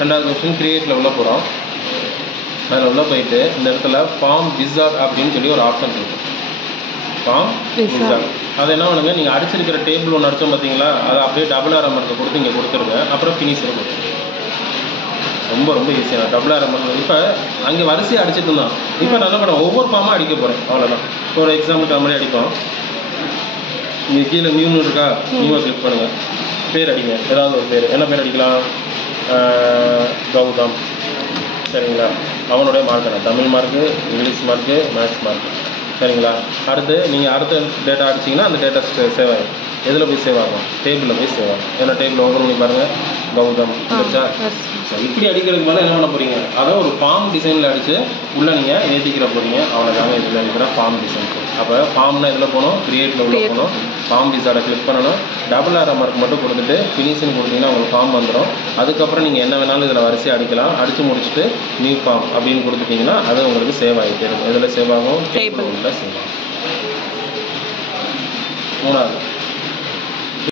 ரெண்டாவது ஆப்ஷன் கிரியேட்டில் உள்ள போகிறோம். அதில் உள்ள போயிட்டு இந்த இடத்துல ஃபார்ம் விசார்ட் அப்படின்னு சொல்லி ஒரு ஆப்ஷன் இருக்குது. ஃபார்ம் விசார்ட் அது என்ன பண்ணுங்க, நீங்கள் அடிச்சிருக்கிற டேபிள் ஒன்று அடித்தோம் பார்த்தீங்களா, அதை அப்படியே டபுள் ஆரம் மார்க்கை கொடுத்து இங்கே கொடுத்துருங்க. அப்புறம் ஃபினிஷர் கொடுத்துருங்க. ரொம்ப ரொம்ப ஈஸியான டபுள் ஆரம் மார்க். இப்போ அங்கே வரிசையாக அடிச்சிட்டு இருந்தான். இப்போ நான் என்ன பண்ண ஒவ்வொரு ஃபார்மாக அடிக்க போகிறேன். அவ்வளோதான். ஒரு எக்ஸாம்பிளுக்கு அது மாதிரி அடிப்போம். இங்கே கீழே நியூன்னு இருக்கா, நியூவை கிளிக் பண்ணுங்கள். பேர் அடிங்க, ஏதாவது ஒரு பேர். என்ன பேர் அடிக்கலாம்? கௌதம். சரிங்களா? அவனுடைய மார்க் என்ன? Tamil mark, English mark, maths mark. சரிங்களா? அடுத்து நீங்கள் அடுத்த டேட்டா அடிச்சிங்கன்னா அந்த டேட்டா சேவ் ஆகும். எதில் போய் சேவ் ஆகும்? டேபிளில் போய் சேவ் ஆகும். ஏன்னா டேபிள் ஓப்பன் பண்ணி பாருங்கள், கௌதம் வச்சா. சரி, இப்படி அடிக்கிறதுக்கு மேலே என்ன பண்ண போகிறீங்க, அதை ஒரு ஃபார்ம் டிசைனில் அடித்து உள்ளே நீங்கள் ஏற்றிக்கிற போகிறீங்க. அவ்வளோதாங்க இதில் இருக்கிற ஃபார்ம் டிசைன். அப்போ ஃபார்ம்னா இதில் போகணும், கிரியேட்டில் உள்ள போகணும், ஃபார்ம் விசார்டை கிளிக் பண்ணணும், டபுள் ஆரம் மார்க் மட்டும் கொடுத்துட்டு ஃபினிஷிங் கொடுத்தீங்கன்னா உங்களுக்கு ஃபார்ம் வந்துடும். அதுக்கப்புறம் நீங்கள் என்ன வேணாலும் இதில் வரிசையாக அடிக்கலாம். அடித்து முடிச்சுட்டு நியூ ஃபார்ம் அப்படின்னு கொடுத்துட்டிங்கன்னா அது உங்களுக்கு சேவ் ஆகிட்டே இருக்கும். இதில் சேவ் ஆகும், டேபிள் உள்ள சேவ் ஆகும். மூணாவது